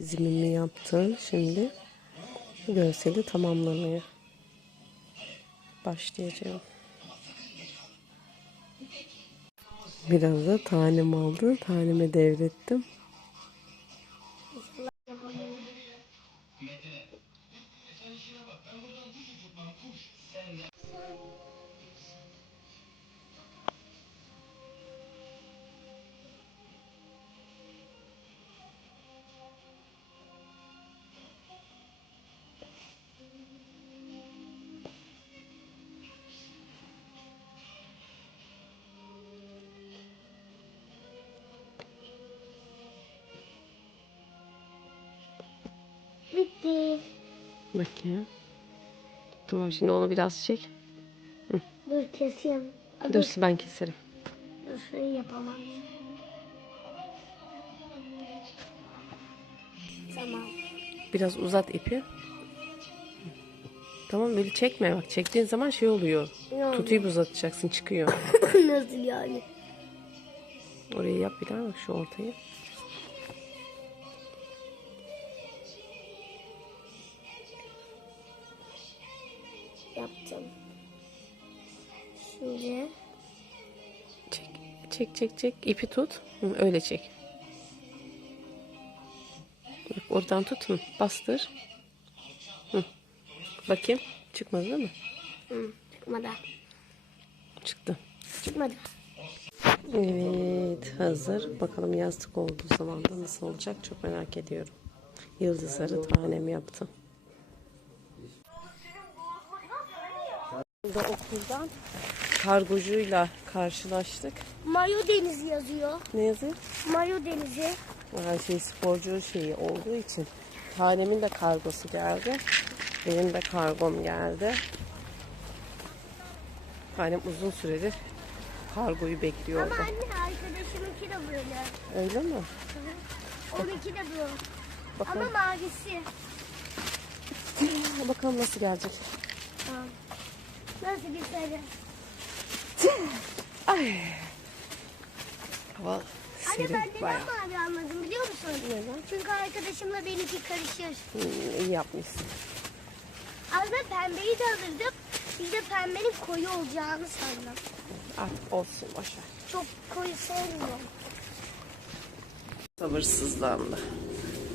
çizimimi yaptım. Şimdi görseli tamamlamaya başlayacağım. Biraz da tanem aldı. Taneme devrettim. Bitti. Bakayım. Tamam şimdi onu biraz çek. Dur keseyim. Dur. Ben keserim. Şurayı yapamam. Tamam. Biraz uzat ipi. Tamam böyle çekme bak. Çektiğin zaman şey oluyor. Oldu? Tutuyup uzatacaksın çıkıyor. Nasıl yani? Orayı yap bir daha bak şu ortayı. Çek çek. İpi tut. Hı, öyle çek. Bak oradan tut. Hı, bastır. Hı. Bakayım. Çıkmadı değil mi? Hı, çıkmadı. Çıktı. Çıkmadı. Evet hazır. Bakalım yastık olduğu zaman da nasıl olacak çok merak ediyorum. Yıldızları tanem yaptım. Burada okuldan kargocuyla karşılaştık. Mayo Denizi yazıyor. Ne yazıyor? Mayo Denizi. Her şey sporcu şeyi olduğu için tanemin de kargosu geldi. Benim de kargom geldi. Tanem uzun süredir kargoyu bekliyordu. Ama anne arkadaşımınki de böyle. Öyle mi? Onunki de bu. Bakalım. Ama mavisi. Bakalım nasıl gelecek. Tamam. Nasıl güzel. Ay. Hava Anne serin ben neden bayağı. mavi almadım biliyor musun? Neden? Çünkü arkadaşımla benimki karışır. Hmm, iyi yapmışsın. Aslında pembeyi de alırdım. Bir de pembenin koyu olacağını sandım. Artık olsun boşver. Çok koyu sevmiyorum. Sabırsızlandı.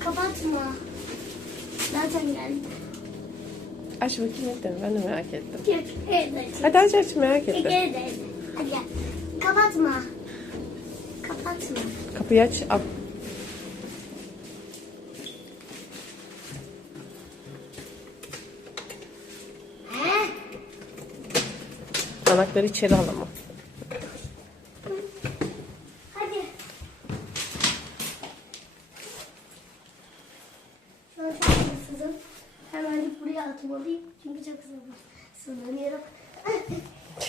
Kapatma. Zaten geldi. Aç bakayım hadi ben de merak ettim. Hadi aç aç merak ettim. Hadi gel. Kapatma. Kapatma. Kapıyı aç. Al. He? Anahtarı içeri al ama. Hadi. Şu an çok hırsızım. Hemen gidip buraya atmalıyım. Çünkü çok hırsızım. Sığınıyorum.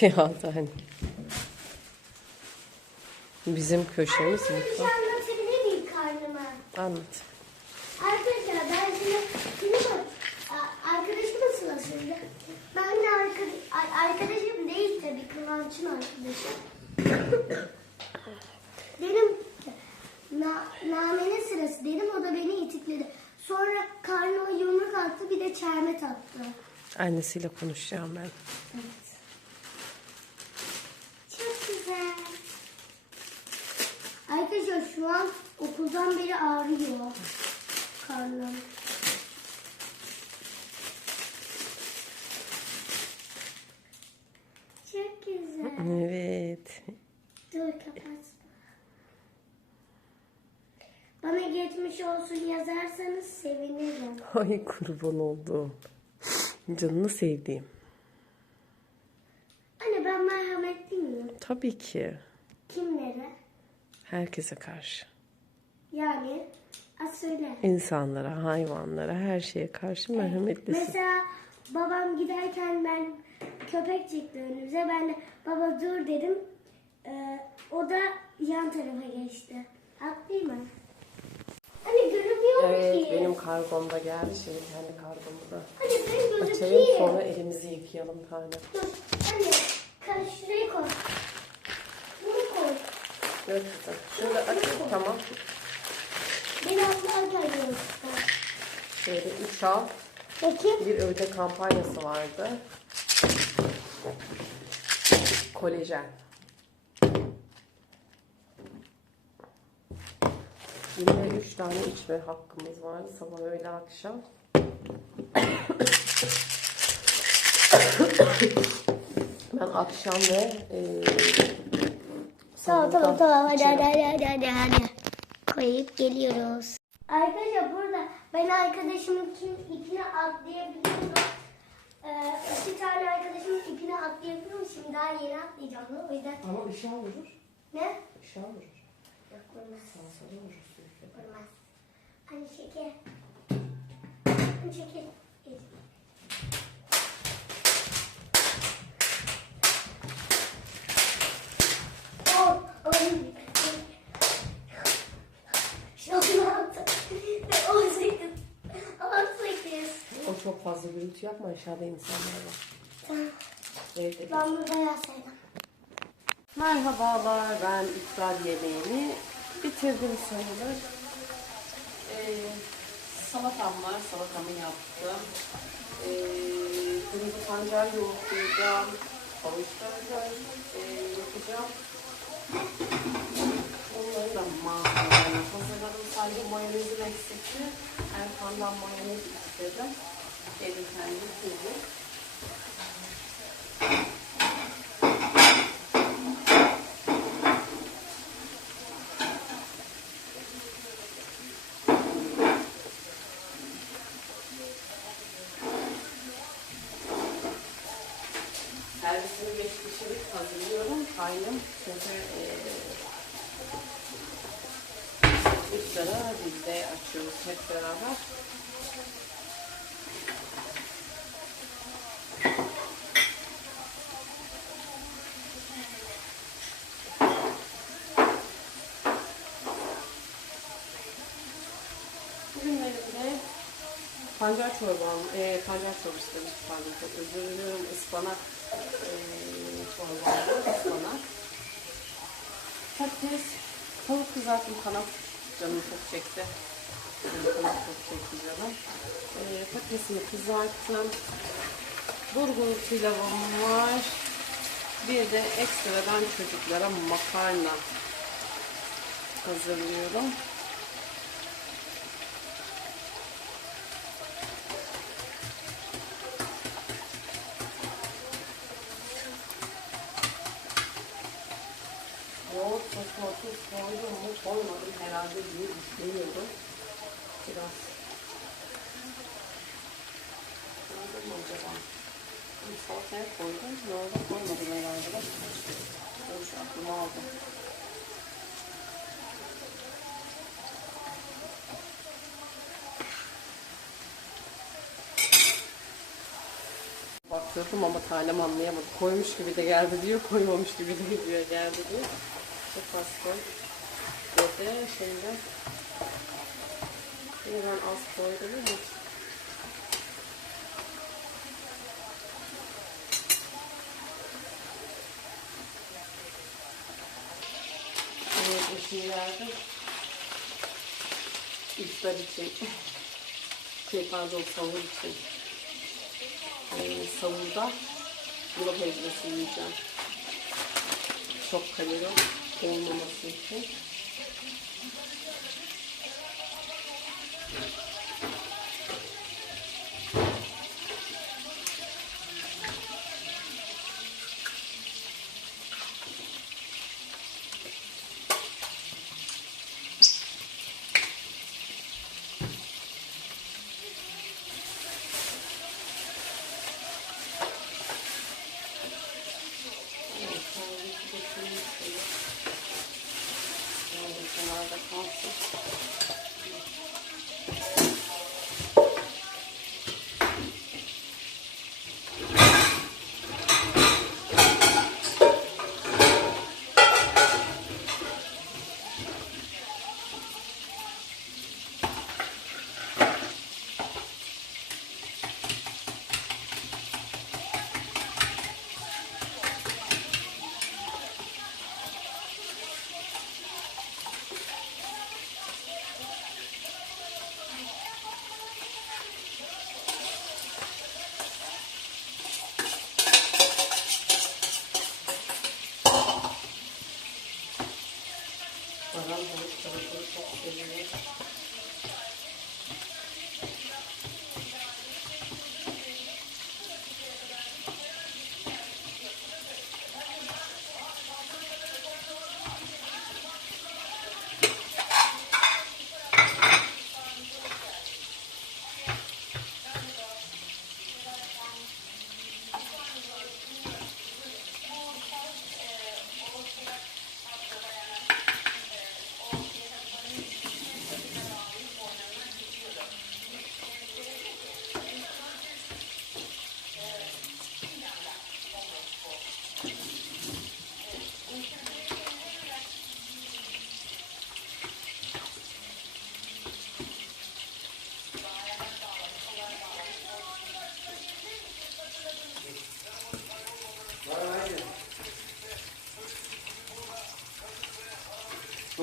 Ya hani. Bizim köşemiz Bir şey mutfak. anlatabilir miyim karnıma? Anlat. Arkadaşlar ben şimdi, şimdi bak a- arkadaşımın sırasıydı. Ben de arka- a- arkadaşım değil tabii Kıvanç'ın arkadaşı. Benim na, Namen'in sırası dedim o da beni itikledi. Sonra karnıma yumruk attı bir de çelme taktı. Annesiyle konuşacağım ben. Evet. Çok güzel. Arkadaşlar şu an okuldan beri ağrıyor karnım. Çok güzel. Evet. Dur kapat. Bana geçmiş olsun yazarsanız sevinirim. Ay kurban oldum. Canını sevdiğim. Anne ben merhametli miyim? Tabii ki. Herkese karşı. Yani az söyle. İnsanlara, hayvanlara, her şeye karşı merhametlisin. Mesela babam giderken ben köpek çıktı önümüze. Ben de baba dur dedim. Ee, o da yan tarafa geçti. Haklıyım mı? Hani görünmüyor Evet, ki. benim kargom da geldi. Şimdi kendi kargomu da Hani benim açayım. gözüküyor. Sonra elimizi yıkayalım tane. Dur. Hani kar şuraya koy. Evet kızım. Aç. Tamam. Beni atlarken görsün. Şöyle 3 al. Peki. Bir öde kampanyası vardı. Kolajen. Yine 3 tane içme hakkımız vardı. Sabah öğle akşam. Ben akşam ve e, Tamam tamam tamam hadi içerim. hadi hadi hadi hadi hadi. Koyup geliyoruz. Arkadaşlar burada ben arkadaşımın ipine atlayabiliyorum. Ee, iki tane arkadaşımın ipine atlayabiliyorum. Şimdi daha yeni atlayacağım. O yüzden Ama ışığa vurur. ne? Işığa vurur. Yok vurmaz. Sağa sola vurur. Vurmaz. Hani şeker. Hani şeker. O çok fazla gürültü yapma aşağıda insanlar var. Tamam. Evde. Ben burada yazsaydım. Merhabalar, ben iftar yemeğini bitirdim sayılır. Ee, salatam var, salatamı yaptım. Ee, kırmızı pancar yoğurtlayacağım, havuç pancar e, yapacağım. Onları da malzemelerini hazırladım. Sadece mayonezim eksikti. Erkan'dan mayonez istedim. Benim kendi tuzlu. Servisini geç pişirip hazırlıyorum. Kaynım çünkü e, iftara biz de açıyoruz hep beraber. Bugün elimde pancar çorbam, e, pancar çorbası demiş pardon özür diliyorum. Ispanak e, çorbam var, ıspanak. Patates, tavuk kızarttım kanat canım çok çekti. Canım kanat çok çekti canım. E, patatesimi kızarttım. Burgun pilavım var. Bir de ekstradan çocuklara makarna hazırlıyorum. Yoğurt sosuna tuz koydum mu koymadım herhalde diye düşünüyorum. Biraz. Koydum mu acaba? Bir Salataya koydum. Yoğurda koymadım herhalde. Şu aklıma aldım. Baktırdım ama tanem anlayamadı. Koymuş gibi de geldi diyor, koymamış gibi de diyor geldi diyor. Çok az koy. Ve de şeyde yine ben az koydum ama Eşiği verdim. İftar için. Şey pardon, sahur için e, savurda yulaf ezmesi yiyeceğim. Çok kalori olmaması için. সাধারণ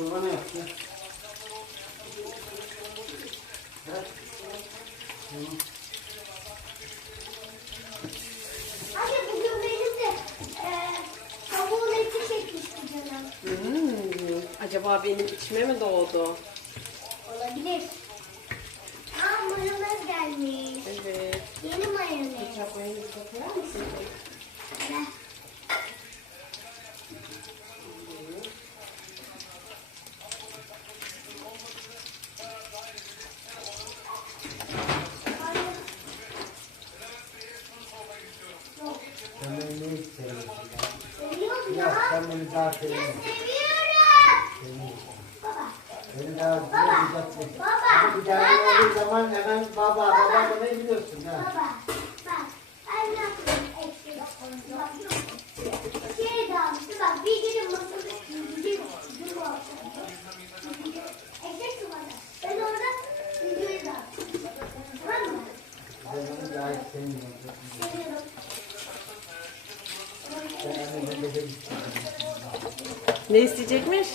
Kurma ne yaptı? Ha? Bugün benim de e, tavuğun eti çekmişti canım. Hmm. Acaba benim içime mi doğdu? Olabilir. Aa mayonez gelmiş. Evet. Yeni mayonez. Ketçap mayonez koyar mısın? Ben Yes, Ne isteyecekmiş?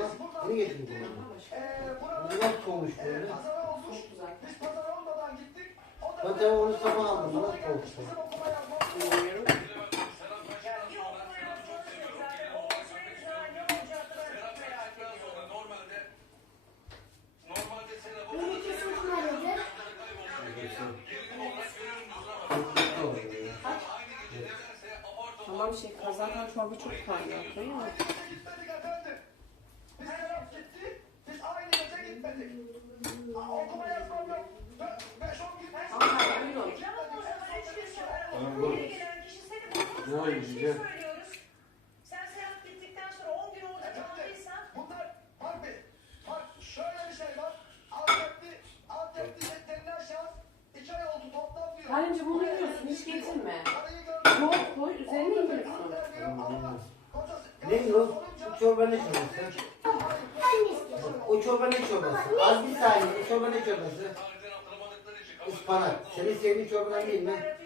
ama bunu getirdik bunu. Murat kovmuş böyle. Biz pazara olmadan gittik. Ben tabii onu sabah aldım. Murat kovmuş böyle. Tamam şey zaten çorba çok kaynıyor. Koyuyor Hello! Bu çorba ne çorbası? Az bir saniye. Bu çorba ne çorbası? Ispanak. Senin sevdiğin çorba değil mi?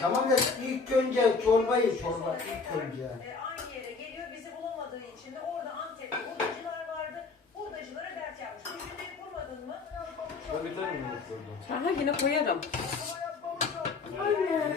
Tamam da ilk önce çorbayı çorba ilk önce. E, aynı yere geliyor bizi bulamadığı için de orada Antep'te hurdacılar vardı. Hurdacılara dert yapmış. Birbirleri kurmadın mı? Ben bir tane mi yapıyordum? Aha yine koyarım. Aynen.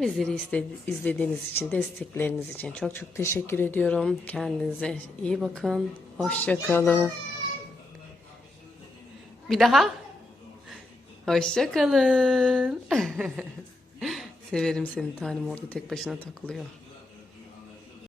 Bizleri izlediğiniz için, destekleriniz için çok çok teşekkür ediyorum. Kendinize iyi bakın. Hoşça kalın. Bir daha. Hoşça kalın. Severim seni tanem orada tek başına takılıyor.